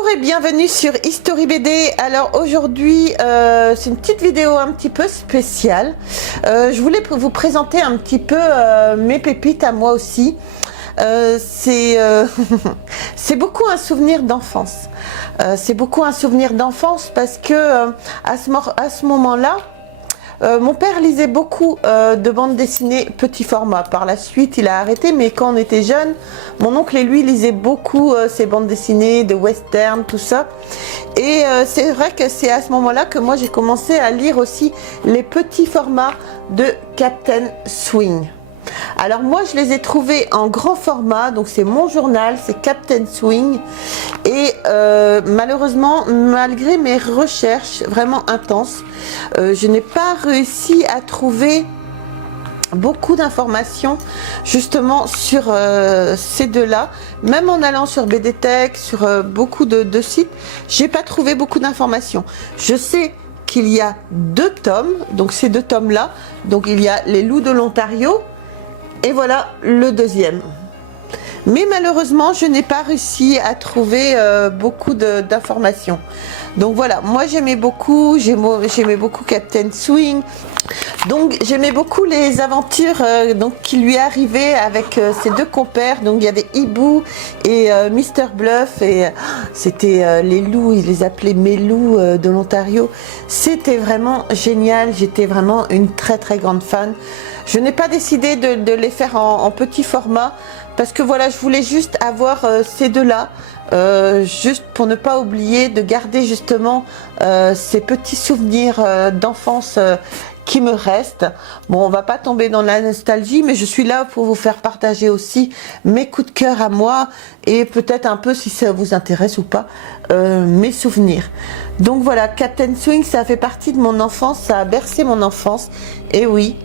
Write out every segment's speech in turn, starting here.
Bonjour et bienvenue sur History BD. Alors aujourd'hui c'est une petite vidéo un petit peu spéciale. Je voulais vous présenter un petit peu mes pépites à moi aussi. C'est beaucoup un souvenir d'enfance. C'est beaucoup un souvenir d'enfance parce que à ce moment-là, mon père lisait beaucoup de bandes dessinées petit format. Par la suite, il a arrêté, mais quand on était jeune, mon oncle et lui lisaient beaucoup ces bandes dessinées, de western, tout ça. Et c'est vrai que c'est à ce moment-là que moi j'ai commencé à lire aussi les petits formats de Captain Swing. Alors moi je les ai trouvés en grand format, donc c'est mon journal, c'est Captain Swing. Et malheureusement, malgré mes recherches vraiment intenses, je n'ai pas réussi à trouver beaucoup d'informations justement sur ces deux-là. Même en allant sur BDTech, sur beaucoup de sites, j'ai pas trouvé beaucoup d'informations. Je sais qu'il y a 2 tomes, donc ces 2 tomes-là, donc il y a Les Loups de l'Ontario, et voilà le deuxième. Mais malheureusement, je n'ai pas réussi à trouver beaucoup d'informations. Donc voilà, moi j'aimais beaucoup Captain Swing. Donc j'aimais beaucoup les aventures qui lui arrivaient avec ses 2 compères. Donc il y avait Hibou et Mr Bluff, et c'était les loups, ils les appelaient mes loups de l'Ontario. C'était vraiment génial, j'étais vraiment une très grande fan. Je n'ai pas décidé de les faire en petit format parce que voilà, je voulais juste avoir ces deux-là, juste pour ne pas oublier de garder justement ces petits souvenirs d'enfance qui me restent. Bon, on va pas tomber dans la nostalgie, mais je suis là pour vous faire partager aussi mes coups de cœur à moi et peut-être un peu, si ça vous intéresse ou pas, mes souvenirs. Donc voilà, Captain Swing, ça fait partie de mon enfance, ça a bercé mon enfance. Et oui,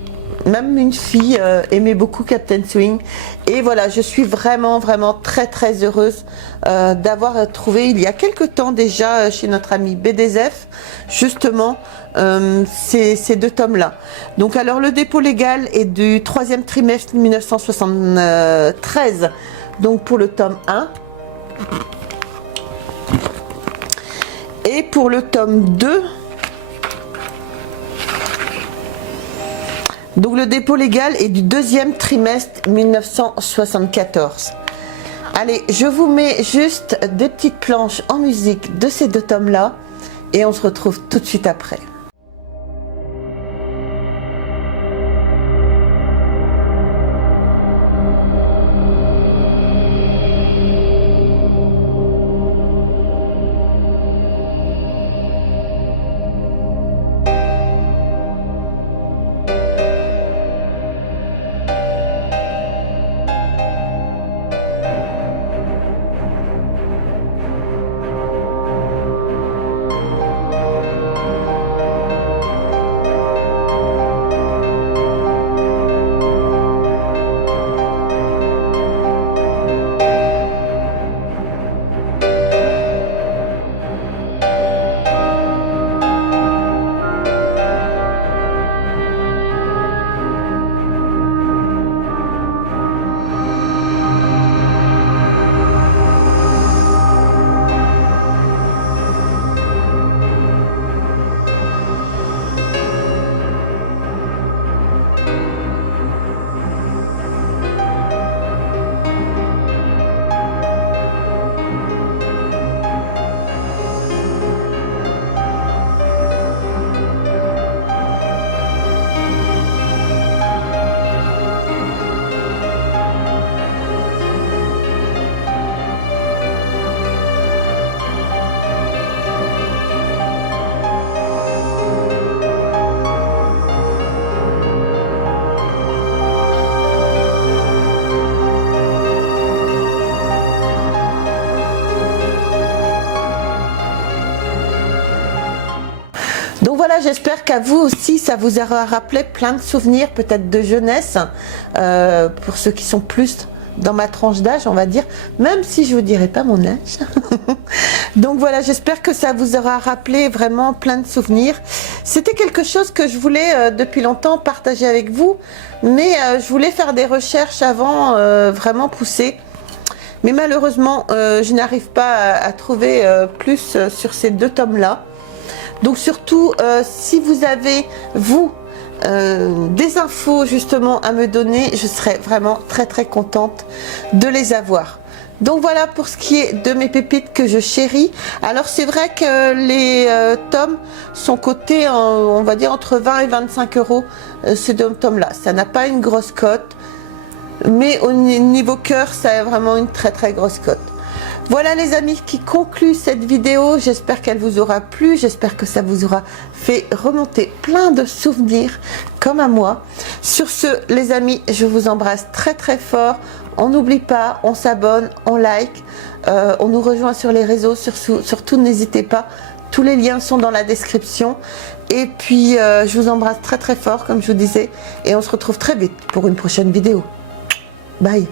même une fille aimait beaucoup Captain Swing. Et voilà, je suis vraiment très heureuse d'avoir trouvé il y a quelque temps déjà chez notre ami BDZF justement ces 2 tomes là. Donc alors le dépôt légal est du 3e trimestre 1973, donc pour le tome 1, et pour le tome 2, donc le dépôt légal est du 2e trimestre 1974. Allez, je vous mets juste des petites planches en musique de ces 2 tomes-là et on se retrouve tout de suite après. Donc voilà, j'espère qu'à vous aussi ça vous aura rappelé plein de souvenirs, peut-être de jeunesse, pour ceux qui sont plus dans ma tranche d'âge, on va dire, même si je vous dirai pas mon âge. Donc voilà, j'espère que ça vous aura rappelé vraiment plein de souvenirs. C'était quelque chose que je voulais depuis longtemps partager avec vous, mais je voulais faire des recherches avant vraiment poussées. mais malheureusement je n'arrive pas à trouver plus sur ces 2 tomes là. Donc surtout si vous avez vous des infos justement à me donner, je serais vraiment très contente de les avoir. Donc voilà pour ce qui est de mes pépites que je chéris. Alors c'est vrai que les tomes sont cotés on va dire entre 20 et 25 euros, ces 2 tomes là. Ça n'a pas une grosse cote, mais au niveau cœur ça a vraiment une très grosse cote. Voilà les amis qui conclut cette vidéo, j'espère qu'elle vous aura plu, j'espère que ça vous aura fait remonter plein de souvenirs comme à moi. Sur ce les amis, je vous embrasse très fort, on n'oublie pas, on s'abonne, on like, on nous rejoint sur les réseaux, surtout n'hésitez pas, tous les liens sont dans la description. Et puis je vous embrasse très fort comme je vous disais, et on se retrouve très vite pour une prochaine vidéo. Bye.